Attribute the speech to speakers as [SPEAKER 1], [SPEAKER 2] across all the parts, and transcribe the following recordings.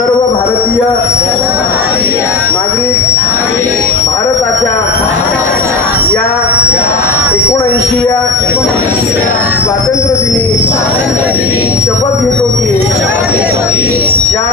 [SPEAKER 1] सर्व भारतीय नागरिक भारताच्या या एकोणऐंशीव्या स्वातंत्र्यदिनी शपथ घेतो की या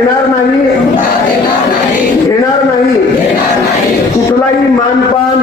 [SPEAKER 1] येणार नाही. येणार नाही. कुठलाही मानपान